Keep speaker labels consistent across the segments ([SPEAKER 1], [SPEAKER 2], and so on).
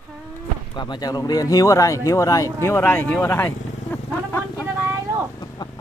[SPEAKER 1] ค่ะ
[SPEAKER 2] กลับมาจากโรงเรียนหิวอะไรหิวอะไรหิวอะไรหิวอะไร
[SPEAKER 1] น้องน้ำมนต์กินอะไรลูก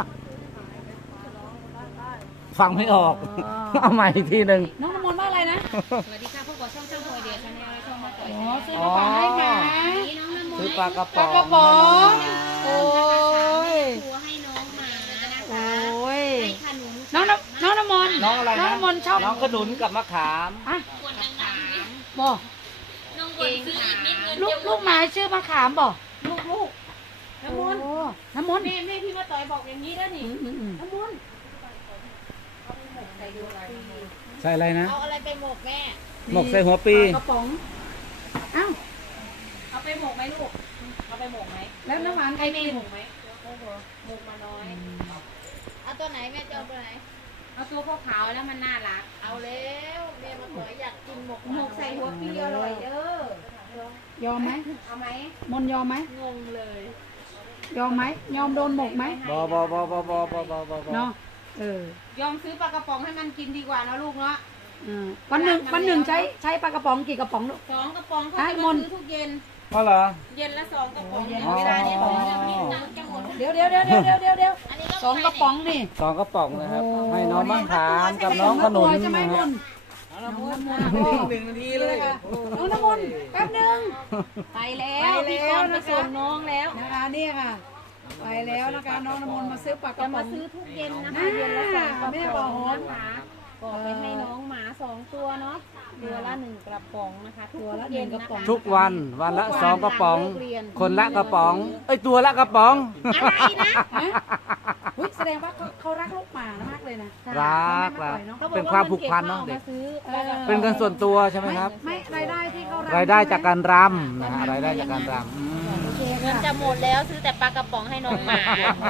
[SPEAKER 2] ฟังไม่ออก เอาใหม่อีกทีหนึ่ง
[SPEAKER 1] น้องน้ำมนต์ว่าอะไรนะ
[SPEAKER 3] สวัสดีค่ะพวกเราช่องโฮยเดียชาแนลและช่องมาต่อย
[SPEAKER 1] อ๋อซื้อมาฝากให้หมา
[SPEAKER 3] นี่น้องน้ำมน
[SPEAKER 2] ซื้อ
[SPEAKER 3] ต์
[SPEAKER 2] ปลากระ
[SPEAKER 1] ป
[SPEAKER 2] ป๋
[SPEAKER 1] ลา
[SPEAKER 2] อง
[SPEAKER 1] กระป๋องโอ้ย
[SPEAKER 3] ตัวให้น้องหมานะ
[SPEAKER 1] โอ
[SPEAKER 3] คะ
[SPEAKER 1] ้ย
[SPEAKER 3] ให้ขนุน
[SPEAKER 1] น้องน้ำมนต์
[SPEAKER 2] น้องอะไร
[SPEAKER 1] น้อง
[SPEAKER 2] นะ
[SPEAKER 1] น้ำมนต์ชอบ
[SPEAKER 2] น้องขนุนกับมะขาม
[SPEAKER 1] อ่ะ
[SPEAKER 3] ควรดังๆนี่
[SPEAKER 1] บอก
[SPEAKER 3] น้องเก่งซื้ออีกนิดเงิน
[SPEAKER 1] ลูกหมาชื่อมะขามบอก
[SPEAKER 3] ลูกน้ำมนต์
[SPEAKER 1] โอ้น้ำมนต์
[SPEAKER 3] แม่พี่มาต่อยบอกอย่างนี้แล้วนี่
[SPEAKER 1] อืม
[SPEAKER 3] น้ำมนต์ใส่ดูอะไร
[SPEAKER 2] ใส่อะไรนะ
[SPEAKER 3] เอาอะไรไปหมกแม่
[SPEAKER 2] หมกใส่หัวปี
[SPEAKER 1] ปลากระป๋องเอ้า
[SPEAKER 3] เอาไปหมกไหมลูกเอาไปหมกไหม
[SPEAKER 1] แล้วน้ำหวานใคร
[SPEAKER 3] ให้
[SPEAKER 1] กิ
[SPEAKER 3] แม่
[SPEAKER 1] น
[SPEAKER 3] หมกไหมโอ้โหหมกมาน้อยเอาตัวไหนแม่จะเอาตัวไหนเอาตัวขาวๆแล้วมันน่ารักเอาแล้วแม่มาขออยากกินหมกใส่หัวปีอร่อยเด้อย
[SPEAKER 1] อมไหม
[SPEAKER 3] เอาไหม
[SPEAKER 1] มนต์ยอมไหม
[SPEAKER 3] งงเลย
[SPEAKER 1] ยอมไหมยอมโดนหมกไหม
[SPEAKER 2] บอบอบอบอบอบอบอ
[SPEAKER 1] เนาะเออย
[SPEAKER 3] อมซื้อปลากระป๋องให้มันกินดีกว่านะลูกเนาะ
[SPEAKER 1] วันหนึ่งใช้ปลากระป๋องกี่กระป๋องลูก
[SPEAKER 3] 2 กระป๋องเขา
[SPEAKER 1] ให้
[SPEAKER 3] จะ
[SPEAKER 1] ม
[SPEAKER 3] มาน
[SPEAKER 1] ต์
[SPEAKER 3] ซื้อทุกเย็น
[SPEAKER 2] เพราะเหรอ
[SPEAKER 3] เย็นละ2 กระป๋อง
[SPEAKER 1] เย็น
[SPEAKER 3] เวลานี้
[SPEAKER 2] อ๋อ
[SPEAKER 3] เดี๋ยวนิดนึงจะหมด
[SPEAKER 1] เดี๋ยว
[SPEAKER 3] อันนี้
[SPEAKER 1] สองกระป๋องนี่
[SPEAKER 2] สองกระป๋องนะครับ
[SPEAKER 1] โอ้
[SPEAKER 2] ให้น้องมะขามกับน้องขนุน
[SPEAKER 1] ใช่ไหม
[SPEAKER 2] นะ
[SPEAKER 1] ม
[SPEAKER 2] ครับ
[SPEAKER 1] นต์น้องน้ำมนต์
[SPEAKER 2] หนึ่งนาทีเลย
[SPEAKER 1] น้องน้ำมนต์แป๊บนึง
[SPEAKER 3] ไปแล้วพี่กรณ์มาส่งน้องแล้ว
[SPEAKER 1] นะคะนี่ค่ะ ไปแล้วนะคะน้องน้ำมนต์มาซื้อปลากระ
[SPEAKER 3] จะ
[SPEAKER 1] ป๋
[SPEAKER 3] มา
[SPEAKER 1] อง
[SPEAKER 3] ซื้อทุกเย็นนะคะ
[SPEAKER 1] น่า
[SPEAKER 3] เย็นละ2 กระ
[SPEAKER 1] แม่บ
[SPEAKER 3] ป๋
[SPEAKER 1] อ
[SPEAKER 3] อก ง
[SPEAKER 1] โหน
[SPEAKER 3] นะคะบอกไปให้น้องหมา2 ตัวเนาะตัวละ1 กระป๋องนะคะทุกเย็นนะคะ
[SPEAKER 2] ทุกวันวันละสองกระป๋อง คนละกระป๋อง เอ้ยตัวละกระป๋อง
[SPEAKER 3] อะไรนะ
[SPEAKER 1] ฮะอุ๊ยแสดงว่าเขารักลูกหมามากเลยนะ
[SPEAKER 2] รัก
[SPEAKER 1] รั
[SPEAKER 2] รั
[SPEAKER 1] ก
[SPEAKER 2] ก
[SPEAKER 1] เนาะ
[SPEAKER 2] เป็นความผูกพันเนาะเด็ก
[SPEAKER 3] ซื้อ
[SPEAKER 2] เป็นเงินส่วนตัวใช่ไหมครับ
[SPEAKER 1] ไม่รายได้ที่เขา
[SPEAKER 2] รายได้จากการรำนะฮะรายได้จากการรำอืม
[SPEAKER 1] โอเค
[SPEAKER 3] เงิน
[SPEAKER 1] ค่ะ
[SPEAKER 3] จะหมดแล้วซื้อแต่ปลากระป๋องให้น้องหมา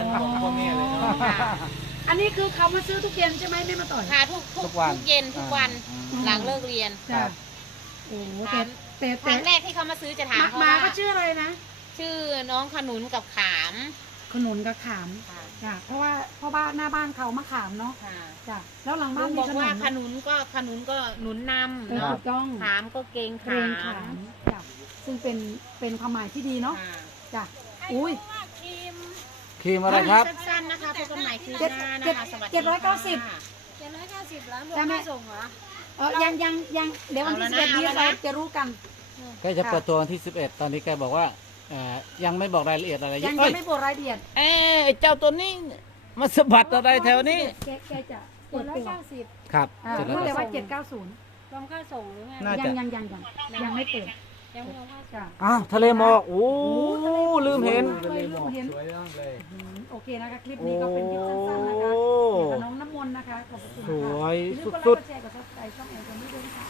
[SPEAKER 1] อันนี้คือเขามาซื้อทุกเย็นใช่ไหมไม่มาต่อย
[SPEAKER 3] ค่ะทุกเย็นทุกวันหลังเลิกเรียน
[SPEAKER 1] จ้ะโอ้โหแต่
[SPEAKER 3] ครั้งแรกที่เขามาซื้อจะถามเขา
[SPEAKER 1] หมา
[SPEAKER 3] ว่า
[SPEAKER 1] ก็ชื่ออะไรนะ
[SPEAKER 3] ชื่อน้องขนุนกับขาม
[SPEAKER 1] ขนุนกับขามจ้ะเพราะว่าหน้าบ้านเขามะขามเนาะ
[SPEAKER 3] ค่ะ
[SPEAKER 1] จ้ะแล้วหลัง
[SPEAKER 3] ลุ
[SPEAKER 1] บ้าน
[SPEAKER 3] ง
[SPEAKER 1] มี
[SPEAKER 3] บอก
[SPEAKER 1] ขนุ
[SPEAKER 3] ว่าน ขนุนก็หนุนนำ
[SPEAKER 1] เป็น
[SPEAKER 3] เนาะ
[SPEAKER 1] ถูกต้อง
[SPEAKER 3] ขามก็เกรง
[SPEAKER 1] เกรง
[SPEAKER 3] ขา
[SPEAKER 1] ขาม มจ้ะซึ่งเป็นความหมายที่ดีเนาะ
[SPEAKER 3] ค่ะ
[SPEAKER 1] จ้ะอุ้ย
[SPEAKER 2] ครีมอะไรครับ
[SPEAKER 3] สั้นๆนะคะพบกันใหม่คือ
[SPEAKER 1] เจ็ด
[SPEAKER 3] หน้านะ
[SPEAKER 1] เจ็ด
[SPEAKER 3] คะสวัสดี
[SPEAKER 1] 790
[SPEAKER 3] ค่ะ790แล้วรว
[SPEAKER 1] จ้ะ
[SPEAKER 3] ม
[SPEAKER 1] แม่
[SPEAKER 3] ค่าส่งเหรอ
[SPEAKER 1] ยังเดี๋ยววันที่
[SPEAKER 3] เอาละนะ
[SPEAKER 1] 11นี้
[SPEAKER 3] เอาละ
[SPEAKER 1] เรา
[SPEAKER 3] นะ
[SPEAKER 1] จะรู้กัน
[SPEAKER 2] แกจะเปิดตัววันที่ 11 ตอนนี้แกบอกว่ายังไม่บอกรายละเอียดอะไร
[SPEAKER 1] ยัง
[SPEAKER 2] เอ้ย
[SPEAKER 1] ไม่บอกรายละเอียด
[SPEAKER 2] เอ้ยเจ้าตัวนี้มาสะบัดอะไรแถวนี้
[SPEAKER 1] แกจะเปิดตัว
[SPEAKER 3] 790
[SPEAKER 2] ครับ
[SPEAKER 1] พูดเลยว่า790
[SPEAKER 3] รวมค่าส่งหรือไง
[SPEAKER 2] น่า
[SPEAKER 1] ยั
[SPEAKER 2] จะ
[SPEAKER 1] ยังไม่เปิด
[SPEAKER 3] ยังไม่รวมค่าส่ง
[SPEAKER 1] จ้ะ
[SPEAKER 2] อ้าวทะเลหมอกโอ้ลืมเห็น
[SPEAKER 1] เห็นโอเคนะคะคลิปนี้ก็เป็นคลิปสั้นๆนะคะ
[SPEAKER 2] โอ้
[SPEAKER 1] เกี่ยวกับน้องน้ำมนต์นะคะขอบคุณ
[SPEAKER 2] ส
[SPEAKER 1] ค่ะ
[SPEAKER 2] วย
[SPEAKER 1] อย่าลืมกดไล
[SPEAKER 2] สุด
[SPEAKER 1] ค์กดแชร์กดซับสไครต์ช่องแอนคนนี้ด้วยนะคะ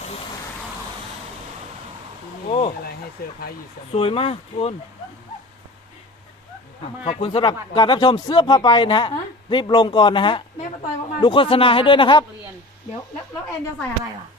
[SPEAKER 2] โอ้สวยมากคุณขอบคุณสำหรับการรับชมเสื้อผ้าไปนะฮะ รีบลงก่อนนะฮะ
[SPEAKER 1] แม่มาต่อยมา
[SPEAKER 2] ดูโฆษณาให้ด้วยนะครับ
[SPEAKER 3] เรียน
[SPEAKER 1] เดี๋ยวแล้วแอนจะใส่อะไรล่ะ